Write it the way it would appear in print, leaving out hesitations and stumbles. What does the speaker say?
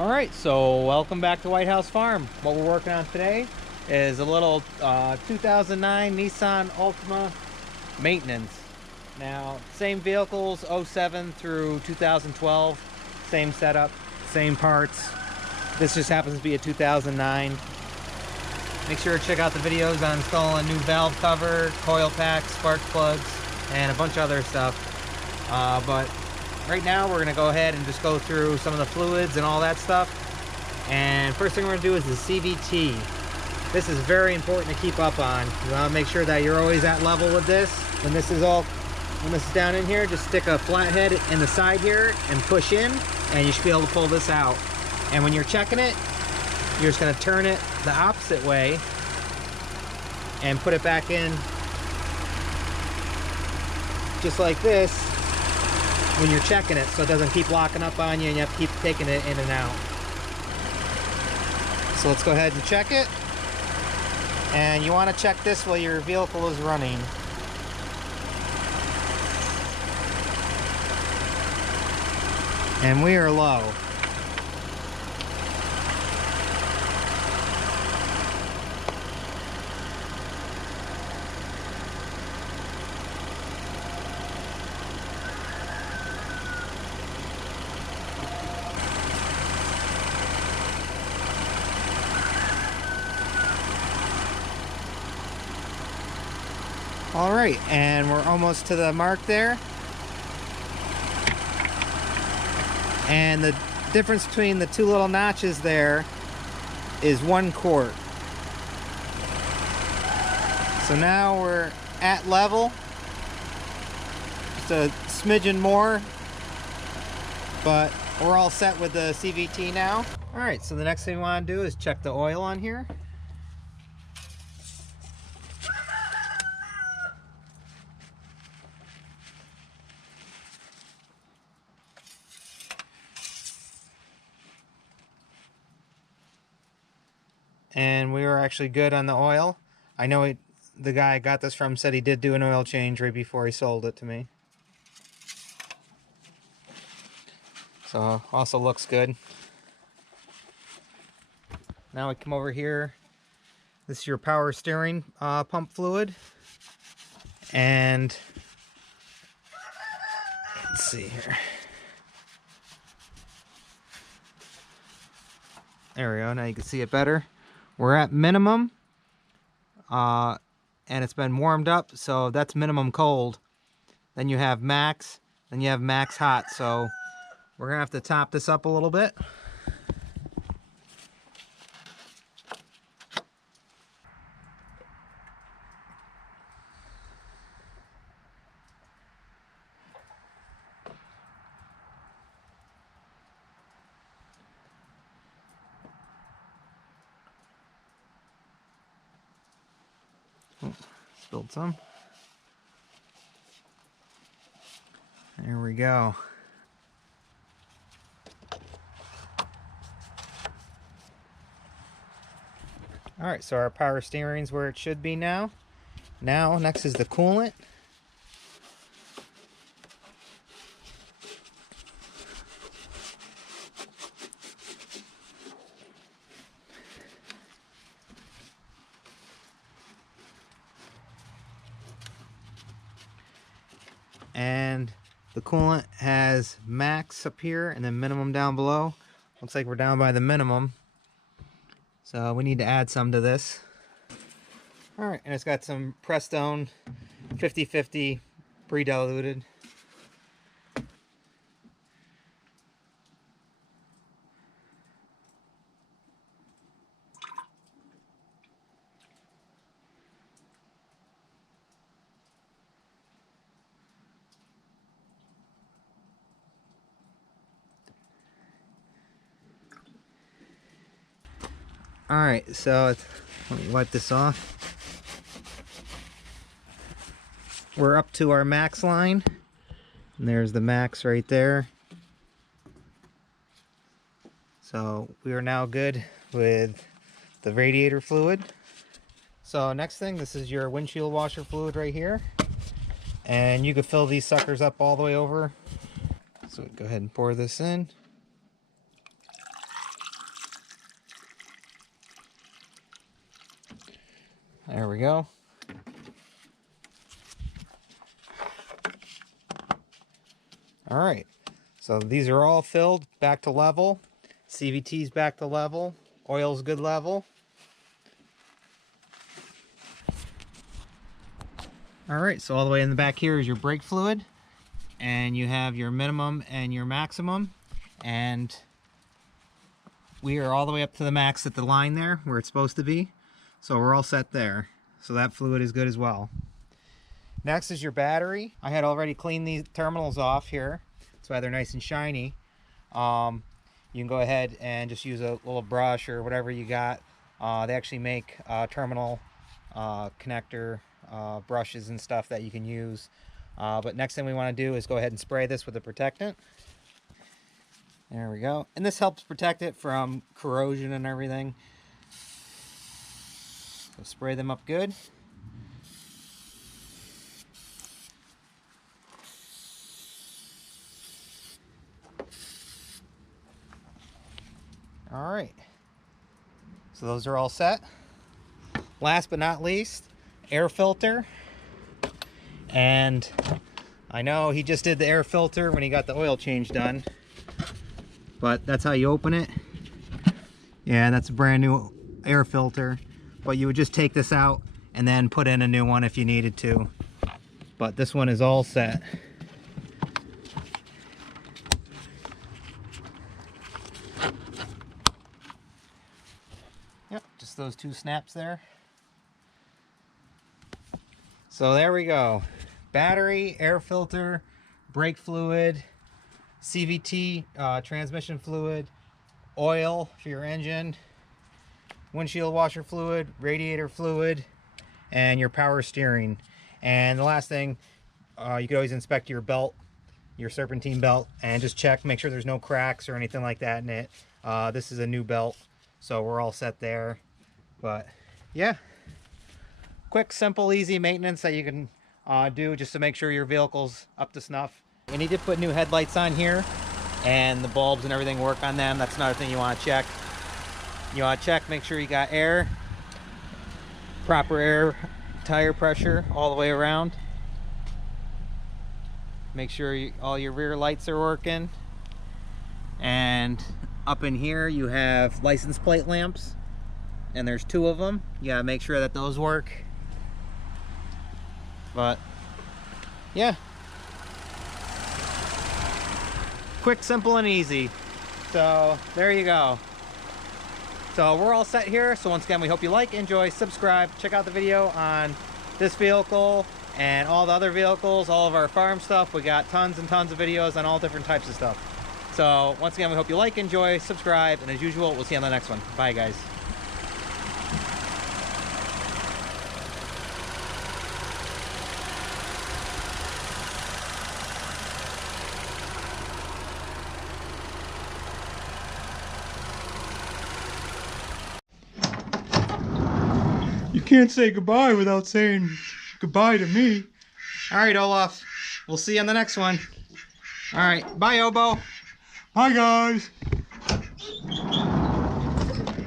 Alright, so welcome back to White House Farm. What we're working on today is a little 2009 Nissan Altima maintenance. Now, same vehicles, 07 through 2012, same setup, same parts. This just happens to be a 2009. Make sure to check out the videos on installing a new valve cover, coil packs, spark plugs, and a bunch of other stuff. But right now we're going to go ahead and just go through some of the fluids and all that stuff. And first thing we're going to do is the CVT. This is very important to keep up on. You want to make sure that you're always at level with this. When this is down in here, just stick a flathead in the side here and push in, and you should be able to pull this out. And when you're checking it, you're just going to turn it the opposite way and put it back in just like this when you're checking it, so it doesn't keep locking up on you and you have to keep taking it in and out. So let's go ahead and check it. And you want to check this while your vehicle is running. And we are low. All right, and we're almost to the mark there. And the difference between the two little notches there is 1 quart. So now we're at level, just a smidgen more, but we're all set with the CVT now. All right, so the next thing we want to do is check the oil on here. And we were actually good on the oil. I know the guy I got this from said he did do an oil change right before he sold it to me. So also looks good. Now we come over here. This is your power steering pump fluid. And let's see here. There we go, now you can see it better. We're at minimum, and it's been warmed up, so that's minimum cold. Then you have max, then you have max hot, so we're gonna have to top this up a little bit. Oh, spilled some. There we go. Alright, so our power steering's where it should be now. Now, next is the coolant. And the coolant has max up here and then minimum down below. Looks like we're down by the minimum, so we need to add some to this. Alright, and it's got some Prestone 50/50 pre-diluted. Alright, so let me wipe this off. We're up to our max line. And there's the max right there. So we are now good with the radiator fluid. So next thing, this is your windshield washer fluid right here. And you can fill these suckers up all the way over. So go ahead and pour this in. There we go. All right, so these are all filled back to level. CVT's back to level. Oil's good level. All right, so all the way in the back here is your brake fluid, and you have your minimum and your maximum, and we are all the way up to the max at the line there where it's supposed to be. So we're all set there. So that fluid is good as well. Next is your battery. I had already cleaned these terminals off here. That's why they're nice and shiny. You can go ahead and just use a little brush or whatever you got. They actually make terminal connector brushes and stuff that you can use. But next thing we want to do is go ahead and spray this with a protectant. There we go. And this helps protect it from corrosion and everything. So spray them up good. All right. So those are all set. Last but not least, air filter. And I know he just did the air filter when he got the oil change done. But that's how you open it. Yeah, that's a brand new air filter. But you would just take this out and then put in a new one if you needed to. But this one is all set. Yep, just those two snaps there. So there we go. Battery, air filter, brake fluid, CVT, transmission fluid, oil for your engine, windshield washer fluid, radiator fluid, and your power steering. And the last thing, you could always inspect your belt, your serpentine belt, and just check, make sure there's no cracks or anything like that in it. This is a new belt, so we're all set there. But yeah, quick, simple, easy maintenance that you can do just to make sure your vehicle's up to snuff. We need to put new headlights on here, and the bulbs and everything work on them. That's another thing you want to check. You want to check, make sure you got air, proper air, tire pressure all the way around. Make sure all your rear lights are working. And up in here you have license plate lamps, and there's 2 of them. You gotta make sure that those work. But yeah, quick, simple, and easy. So there you go. So we're all set here. So once again, we hope you like, enjoy, subscribe, check out the video on this vehicle and all the other vehicles, all of our farm stuff. We got tons and tons of videos on all different types of stuff. So once again, we hope you like, enjoy, subscribe, and as usual, we'll see you on the next one. Bye, guys. You can't say goodbye without saying goodbye to me. All right, Olaf. We'll see you on the next one. All right. Bye, Obo. Bye, guys.